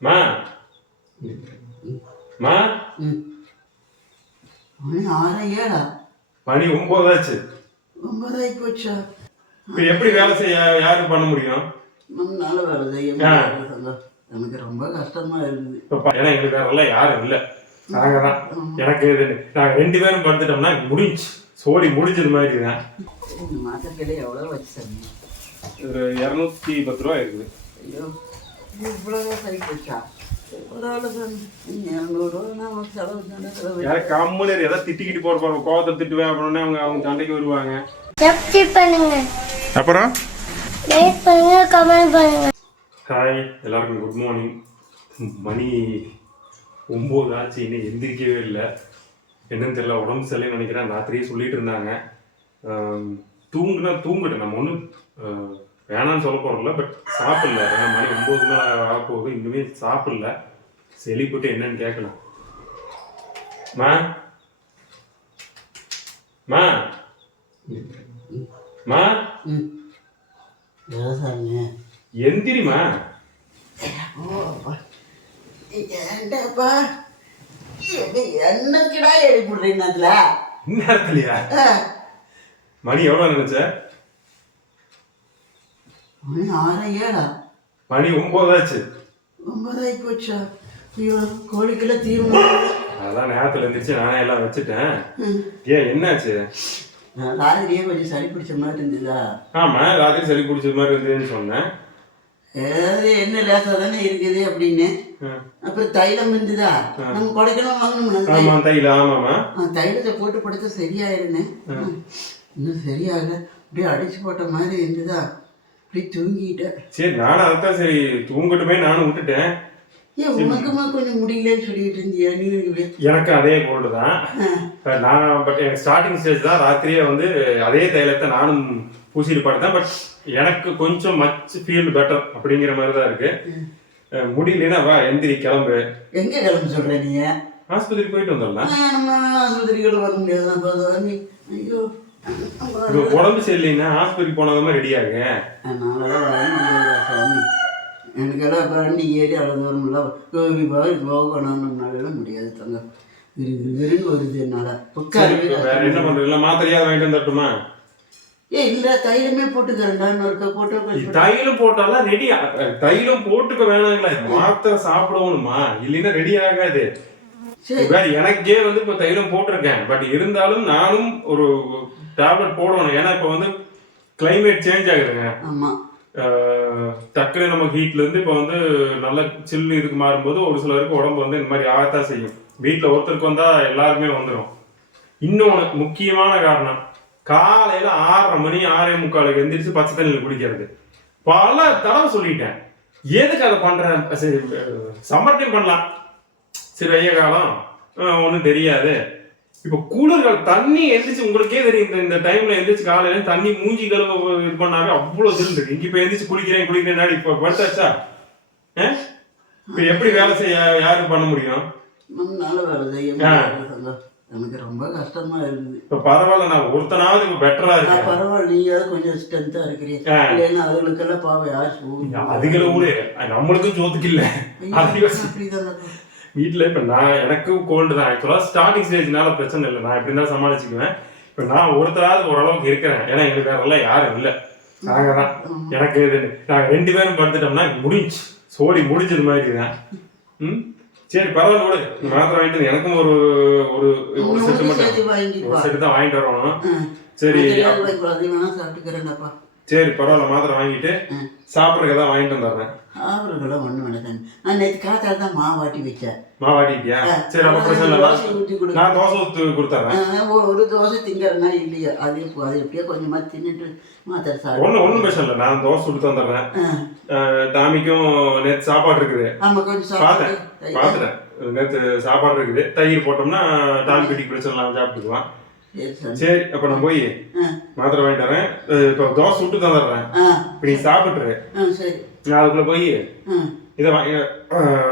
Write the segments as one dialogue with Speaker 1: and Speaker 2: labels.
Speaker 1: மா. மா.
Speaker 2: மணி ஆறா ஏழா
Speaker 1: மணி ஒன்பதாச்சு
Speaker 2: ஒன்பதாகி போச்சா
Speaker 1: இப்ப எப்படி வேலை செய்ய யாரும் பண்ண முடியும்?
Speaker 2: நம்மளால வேலை செய்ய எனக்கு ரொம்ப கஷ்டமா இருக்குது.
Speaker 1: இப்ப ஏன்னா எங்களுக்கு வேற எல்லாம் யாரும் இல்ல. நாங்க தான். எனக்கு இது நாங்க ரெண்டு பேரும் படுத்துட்டோம்னா முடிஞ்சு சோழி முடிஞ்சது மாதிரி தான்
Speaker 2: இந்த மாசத்துல எவ்வளோ வச்சுருங்க
Speaker 1: ஒரு இரநூத்தி பத்து ரூபா இருக்குது.
Speaker 2: ஐயோ. இவ்வளோ சரி போச்சா இவ்வளோ இரநூறுவா நம்ம செலவு தானே செலவு
Speaker 1: யாரும் கம்முன்னு ஏதாவது திட்டிக்கிட்டு போறோம் கோவத்தை திட்டுவேன் அப்படின்னா அவங்க அவங்க சண்டைக்கு வருவாங்க.
Speaker 3: சப்ஸ்கிரைப் பண்ணுங்க.
Speaker 1: அப்புறம்?
Speaker 3: லைக் பண்ணுங்க கமெண்ட் பண்ணுங்க.
Speaker 1: ஹாய் எல்லாருக்கும் குட் மார்னிங் மணி ஒம்பது ஆச்சு இன்னும் எந்திரிக்கவே இல்லை. என்னன்னு தெரியல உடம்பு சரியில்லைன்னு நினைக்கிறேன். ராத்திரியே சொல்லிட்டு இருந்தாங்க. தூங்குனா தூங்கட்டும். நம்ம ஒன்றும் வேணாம்னு சொல்ல போகிறோம்ல பட் சாப்பிடல. ஏன்னா மணி ஒம்பது மேலே ஆக போகுது. இன்னுமே சாப்பிடல. செலி போட்டு என்னன்னு கேட்கலாம் மா. மா. மா. எந்திரிமா
Speaker 2: இது என்னதுக்குடா எழுப்பிடுறீங்க ஆ,
Speaker 1: மணி எவ்வளோ நினைச்ச?
Speaker 2: மணி ஆறா ஏழா
Speaker 1: மணி ஒன்பதாச்சு
Speaker 2: ஒன்பதாகி போச்சா ஐயோ கோழிக்கெல்லாம் தீவனம்.
Speaker 1: அதான் நேரத்துல இருந்துச்சு நானே எல்லாம் வச்சுட்டேன். ஏன் என்னாச்சு?
Speaker 2: நான் ராத்திரியே கொஞ்சம் சளி பிடிச்ச மாதிரி இருந்ததா?
Speaker 1: ஆமா ராத்திரி சளி பிடிச்சது மாதிரி இருந்ததுன்னு சொன்னேன்.
Speaker 2: ஏதாவது என்ன லேசா தானே இருக்குது அப்படின்னு. அப்புறம் தைலம் இருந்ததா? நம்ம கொடைக்கணும் வாங்கணும்
Speaker 1: ஆமா தையில ஆமாமா
Speaker 2: தைலத்தை போட்டு படுத்தா சரியாயிருந்தேன். இன்னும் சரியாகல. அப்படியே அடிச்சு போட்ட மாதிரி இருந்ததா? அப்படியே தூங்கிட்டேன்.
Speaker 1: சரி நானும் அதான் சரி தூங்கட்டுமே நானும் விட்டுட்டேன்.
Speaker 2: ஏன் உனக்குமா கொஞ்சம் முடியலன்னு சொல்லிட்டு இருந்தியா? நீ
Speaker 1: எனக்கு அதே கோல்டு தான். நான் பட் எனக்கு ஸ்டார்டிங் ஸ்டேஜ் தான். ராத்திரியே வந்து அதே தைலத்தை நானும் பூசிட்டு படுத்தேன். பட் எனக்கு கொஞ்சம் மச் ஃபீல் பெட்டர் அப்படிங்கிற மாதிரி தான் இருக்கு. முடியலன்னா வா எந்திரி கிளம்பு.
Speaker 2: எங்க கிளம்ப சொல்ற நீ?
Speaker 1: ஆஸ்பத்திரி போயிட்டு வந்துடலாம்.
Speaker 2: நம்ம ஆஸ்பத்திரிகள் வர முடியாது. ஐயோ.
Speaker 1: உடம்பு சரியில்லைன்னா ஆஸ்பத்திரி போனதுமா ரெடி ஆகுங்க.
Speaker 2: எனக்கெல்லாம் இப்போ வண்டி ஏறி அவ்வளோ தூரம்ல கோவி போய் போகணும்னால முடியாது தங்க விரு விருன்னு வருது என்னால்.
Speaker 1: வேற என்ன பண்றது இல்ல மாத்திரையா வாங்கிட்டு வந்துட்டுமா
Speaker 2: ஏ இல்லை தைலமே போட்டுக்கிறேன்டான்னு ஒருக்க போட்டு
Speaker 1: தைலம் போட்டாலாம் ரெடி தைலம் போட்டுக்க வேணாங்களா. மாத்திரை சாப்பிடணுமா? இல்லைன்னா ரெடி ஆகாது. எனக்கே வந்து இப்ப தைலம் போட்டிருக்கேன். பட் இருந்தாலும் நானும் ஒரு டேப்லெட் போடணும். ஏன்னா இப்ப வந்து கிளைமேட் சேஞ்ச் ஆகுதுங்க
Speaker 2: ஆமாம்
Speaker 1: டக்குனு நம்ம ஹீட்ல இருந்து இப்ப வந்து நல்ல சில்லு இதுக்கு மாறும்போது ஒரு சிலருக்கு உடம்பு வந்து இந்த மாதிரி ஆகத்தான் செய்யும். வீட்டுல ஒருத்தருக்கு வந்தா எல்லாருக்குமே வந்துடும் இன்னொன்று முக்கியமான காரணம் காலையில ஆறரை மணி ஆறே முக்காலுக்கு எந்திரிச்சு பச்சை தண்ணியில் குடிக்கிறது. பல தடவை சொல்லிட்டேன். எதுக்கு அதை பண்றேன்? சரி சம்மர் டைம் பண்ணலாம். சரி வெய்ய காலம் ஒன்றும் தெரியாது. இப்போ குளிர்கள் தண்ணி எந்திரிச்சு உங்களுக்கே தெரியும் இந்த- டைம்ல எந்திரிச்சு காலையில தண்ணி மூஞ்சி கழுவ இது பண்ணாவே அவ்வளோ இருக்கு. இங்க இப்போ எந்திரிச்சு குளிக்கிறேன் குளிக்கிறேன் இப்போ படுத்தாச்சா? இப்போ எப்படி வேலை செய்ய யாரும் பண்ண முடியும்.
Speaker 2: எனக்கு ரொம்ப கஷ்டமா இருக்குது.
Speaker 1: இப்போ பரவாயில்ல நான் ஒருத்தனாவது இப்போ பெட்டரா
Speaker 2: நான்
Speaker 1: இருக்கேன்.
Speaker 2: பரவாயில்ல நீயாவது கொஞ்சம் ஸ்ட்ரென்த்தாக இருக்கிறீங்க. இல்லைன்னா அதுகளுக்கெல்லாம் பாவம் யார் சூழ்நிலை
Speaker 1: அதுகளை கூட நம்மளுக்கும் ஜோத்துக்கு இல்ல.
Speaker 2: அப்படிதானப்பா
Speaker 1: வீட்டில் இப்போ நான் எனக்கும் கோல்டு தான். ஆக்சுவலாக ஸ்டார்டிங் ஸ்டேஜ்னால பிரச்சனை இல்லை. நான் எப்படி இருந்தாலும் சமாளிச்சுக்குவேன். இப்போ நான் ஒருத்தராவது ஓரளவுக்கு இருக்கிறேன். ஏன்னா எங்களுக்கு வேற எல்லாம் யாரும் இல்லை. நாங்க தான். எனக்கு இது நாங்கள் ரெண்டு பேரும் படுத்துட்டோம்னா முடிஞ்சு சோழி முடிஞ்சது மாதிரி தான். ம்? சரி பரவாயில்ல விடு. நீ மாத்திரை வாங்கிட்டு எனக்கும் ஒரு ஒரு ஒரு செட்டு மட்டும் ஒரு செட்டு தான் வாங்கிட்டு வரணும். சரி சரி பரவாயில்ல மாத்திரை வாங்கிட்டு. சாப்பிட்றதுக்கு தான் வாங்கிட்டு வந்துடுறேன்.
Speaker 2: அவர்களெல்லாம் ஒன்றும் வேண்டாம் நான் நேற்று காத்தால தான் மாவாட்டி வச்சேன்.
Speaker 1: மாவாட்டிட்டியா. சரி அப்போ பிரச்சனை இல்லை நான் தோசை ஊற்றி கொடுத்துட்றேன்.
Speaker 2: ஆ, ஒரு- தோசை திங்கிறனா இல்லையா அது அது எப்படியோ கொஞ்சமாக தின்னுட்டு மாத்திரை சாப்பிட்டு
Speaker 1: ஒன்றும் ஒன்றும் பிரச்சனை இல்லை நான் தோசை கொடுத்து வந்துடுறேன் டாமிக்கும் நேற்று சாப்பாடு இருக்குது.
Speaker 2: ஆமாம் கொஞ்சம்
Speaker 1: பார்த்தேன் பார்த்துட்டேன் நேற்று சாப்பாடு இருக்குது. தயிர் போட்டோம்னா டாமி குட்டிக்கு பிரச்சனை இல்லாமல் சாப்பிட்டுக்குவான்
Speaker 2: சரி
Speaker 1: அப்போ நான் போய் மாத்திரை வாங்கிட்டு வரேன். இப்போ தோசை விட்டு தந்துடுறேன் இப்போ நீ சாப்பிட்ரு நான் அதுக்குள்ளே போய் இதை வாங்கி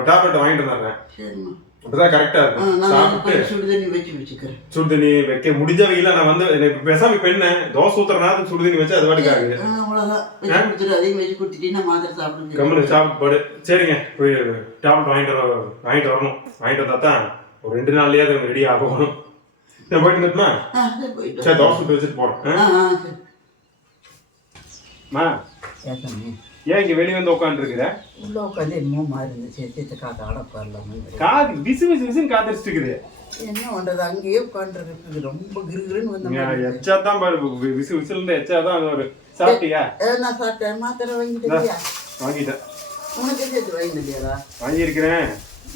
Speaker 1: டேப்லெட்டை வாங்கிட்டு வந்துடுறேன்.
Speaker 2: சரிம்மா.
Speaker 1: அப்படிதான் கரெக்டா இருக்கும் சாப்பிட்டு
Speaker 2: சுடு தண்ணி வச்சு வச்சுக்கிறேன்.
Speaker 1: சுடு தண்ணி வைக்க முடிஞ்ச வெயில நான் வந்து எனக்கு பேசாம இப்ப என்ன தோசை ஊத்துற நேரத்துக்கு சுடு தண்ணி வச்சு அது வாட்டுக்கு ஆகுது.
Speaker 2: அவ்வளவுதான். வச்சு கொடுத்துட்டு அதையும் வச்சு கொடுத்துட்டீங்கன்னா மாத்திரை சாப்பிடுங்க
Speaker 1: கம்மனு சாப்பிடு சரிங்க போய் டேப்லெட் வாங்கிட்டு வாங்கிட்டு வரணும். வாங்கிட்டு வந்தா தான் ஒரு ரெண்டு நாள்லயே அது ரெடி ஆகணும். நான் போயிட்டு வந்துட்டுமா
Speaker 2: சரி.
Speaker 1: தோசை சுட்டு வச்சுட்டு
Speaker 2: சரி.
Speaker 1: மா ஏன் இங்க வெளியே வந்து உட்காந்துருக்குற
Speaker 2: உள்ள உட்காந்து என்னமோ மாதிரி இருந்துச்சு சேர்த்து காத்து ஆட போடலாமே
Speaker 1: காது விசு விசு விசுன்னு இருக்குது
Speaker 2: என்ன பண்றது? அங்கேயே உட்காந்துருக்கு ரொம்ப கிருகிருன்னு வந்த.
Speaker 1: எச்சா தான் பாரு விசு விசுல இருந்து எச்சா தான் அது ஒரு சாப்பிட்டியா?
Speaker 2: ஏ, நான் சாப்பிட்டேன். மாத்திரை வாங்கிட்டு
Speaker 1: வாங்கிட்டேன்.
Speaker 2: உனக்கு சேர்த்து வாங்கிட்டு இல்லையாடா
Speaker 1: வாங்கியிருக்கிறேன்.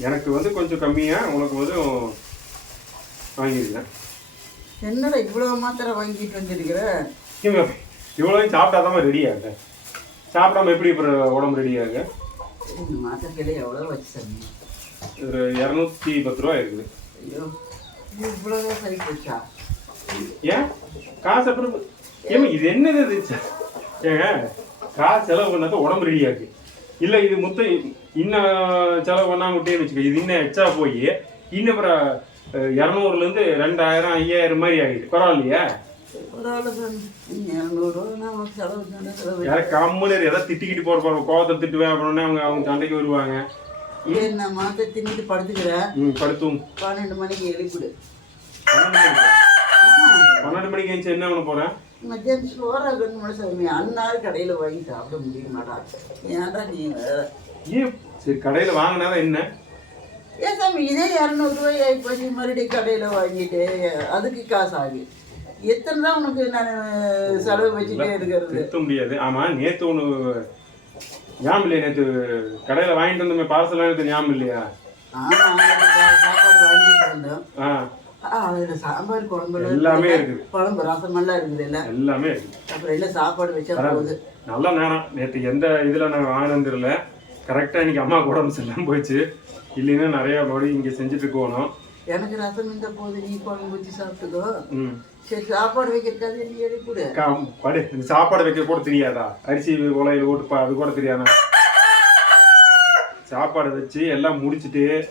Speaker 1: எனக்கு வந்து கொஞ்சம் கம்மியா உனக்கு வந்து வாங்கியிருக்கிறேன்
Speaker 2: என்னடா இவ்வளவு மாத்திரை வாங்கிட்டு வந்திருக்கிற?
Speaker 1: இவங்க இவ்வளவு சாப்பிட்டாதான் ரெடி ஆகுது. சாப்பிடாம எப்படி அப்புறம் உடம்பு ரெடி ஆகுது?
Speaker 2: இந்த மாத்திரைக்கிலே எவ்வளோ வச்சு சாமி?
Speaker 1: ஒரு இரநூத்தி பத்து ரூபா இருக்குது.
Speaker 2: ஐயோ இவ்வளோ சரி போச்சா?
Speaker 1: ஏன்? காசு அப்புறம் ஏமா இது என்னது இது? ச- ஏங்க காசு செலவு பண்ணாதான் உடம்பு ரெடி ஆகுது. இல்லை இது மொத்தம் இன்னும் செலவு பண்ணாம விட்டேன்னு வச்சுக்கோ இது இன்னும் எச்சா போய் இன்னும் அப்புறம் இரநூறுலேருந்து ரெண்டாயிரம் ஐயாயிரம் மாதிரி ஆகிடுது. பரவாயில்லையா? யாரும் கம்முன்னு எதாவது திட்டிக்கிட்டு போற போற கோவத்தை திட்டுவேன் அப்படின்னா அவங்க அவங்க சண்டைக்கு வருவாங்க.
Speaker 2: நான் மாத்திரை தின்னுட்டு படுத்துக்கிறேன்
Speaker 1: ம் படுத்தும்.
Speaker 2: பன்னெண்டு மணிக்கு எழுப்பிடு.
Speaker 1: பன்னெண்டு மணிக்கு? எழுந்துச்சு என்ன பண்ண போறேன்
Speaker 2: மத்தியானம் சோறா கண்ணு சாமி அன்னாரு கடையில் வாங்கி சாப்பிட முடிய ஏன்டா நீ வேற?
Speaker 1: ஏன் சரி கடையில் வாங்கினா என்ன?
Speaker 2: ஏன் சாமி இதே இரநூறுவாய் ஆகிப்போச்சு மறுபடியும் கடையில் வாங்கிட்டு அதுக்கு காசு ஆகி எத்தனை தான் உனக்கு நான் செலவு வச்சுட்டே இருக்கிறது?
Speaker 1: நிறுத்த முடியாது. ஆமா நேத்து ஒண்ணு ஞாபகம் இல்லையா? நேத்து கடையில வாங்கிட்டு வந்தோமே பார்சல் வாங்கிட்டு ஞாபகம் இல்லையா?
Speaker 2: சாப்பாடு வாங்கிட்டு வந்தோம்.
Speaker 1: ஆ.
Speaker 2: அதுல சாம்பார் குழம்பு
Speaker 1: எல்லாமே இருக்குது.
Speaker 2: குழம்பு ரசமெல்லாம் இருக்குது இல்ல?
Speaker 1: எல்லாமே
Speaker 2: அப்புறம் எல்லாம் சாப்பாடு வச்சா போகுது?
Speaker 1: நல்ல நேரம். நேத்து எந்த இதுல நாங்க வாங்கினது தெரியல. கரெக்டா இன்னைக்கு அம்மா உடம்பு சரியில்லாம போயிடுச்சு இல்லைன்னா நிறைய மறுபடியும் இங்க செஞ்சுட்டு போகணும்.
Speaker 2: எனக்கு ரசம் இந்த போது நீ குழம்பு வச்சு சாப்பிட்டுக்கோ. சரி சாப்பாடு வைக்கிறதுக்காக நீ
Speaker 1: படு. இந்த சாப்பாடு வைக்க கூட தெரியாதா? அரிசி உலையில போட்டு பா- அது கூட தெரியாதா? சாப்பாடு வச்சு எல்லாம் முடிச்சிட்டு.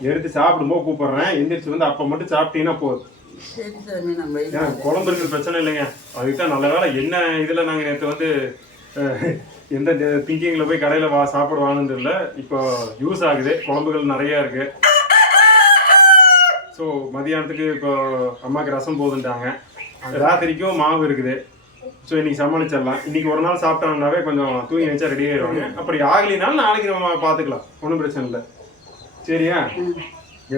Speaker 1: எடுத்து சாப்பிடும்போது கூப்பிடுறேன். எந்திரிச்சு வந்து அப்ப மட்டும் சாப்பிட்டீங்கன்னா போதும்.
Speaker 2: சரி சாமி நம்ம
Speaker 1: குழம்பு இருக்கிற பிரச்சனை இல்லைங்க. அதுக்கு தான் நல்ல வேலை என்ன இதில் நாங்கள் நேற்று வந்து எந்த திங்கிங்கில் போய் கடையில் வா சாப்பாடு வாங்கினது இல்லை இப்போ யூஸ் ஆகுது. குழம்புகள் நிறையா இருக்கு. ஸோ மதியானத்துக்கு இப்போ அம்மாவுக்கு ரசம் போதுன்ட்டாங்க. ராத்திரிக்கும் மாவு இருக்குது. ஸோ இன்னைக்கு சமாளிச்சிடலாம். இன்னைக்கு ஒரு நாள் சாப்பிட்டாங்கனாவே கொஞ்சம் தூங்கி வச்சா ரெடி ஆயிடுவாங்க. அப்படி ஆகலினாலும் நாளைக்கு நம்ம பார்த்துக்கலாம். ஒன்றும் பிரச்சனை இல்லை. சரியா?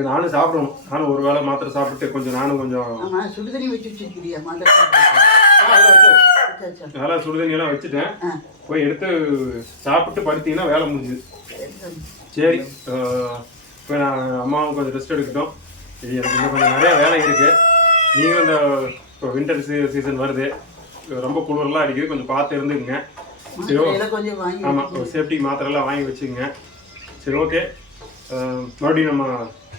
Speaker 1: நானும் சாப்பிடணும். நானும் ஒரு வேளை மாத்திரை சாப்பிட்டு கொஞ்சம் நானும் கொஞ்சம்
Speaker 2: ஆமா சுடு தண்ணி வச்சு வச்சிருக்கிறியா? மாதிரி சாப்பிட்டு
Speaker 1: ஆ, அதெல்லாம் வச்சாச்சு. நல்லா சுடுதண்ணி எல்லாம் வச்சுட்டேன். போய் எடுத்து சாப்பிட்டு படுத்தீங்கன்னா வேலை முடிஞ்சுது.
Speaker 2: சரி
Speaker 1: இப்போ நான் அம்மாவும் கொஞ்சம் ரெஸ்ட் எடுக்கட்டும். இது எனக்கு இன்னும் கொஞ்சம் நிறைய வேலை இருக்கு. நீங்களும் இந்த இப்போ வின்டர் சீசன் வருது. ரொம்ப குளிரெல்லாம் அடிக்குது. கொஞ்சம் பார்த்து இருந்துக்குங்க. சரி ஆமாம் ஒரு சேஃப்டி மாத்திரைலாம் வாங்கி வச்சுக்கோங்க. சரி ஓகே மறுபடியும் நம்ம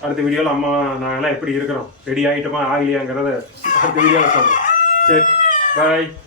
Speaker 1: அடுத்த வீடியோவில் அம்மா நாங்கெல்லாம் எப்படி இருக்கிறோம்? ரெடி ஆகிட்டோமா ஆகலையாங்கிறத அடுத்த வீடியோவில் சொல்கிறோம் சரி பாய்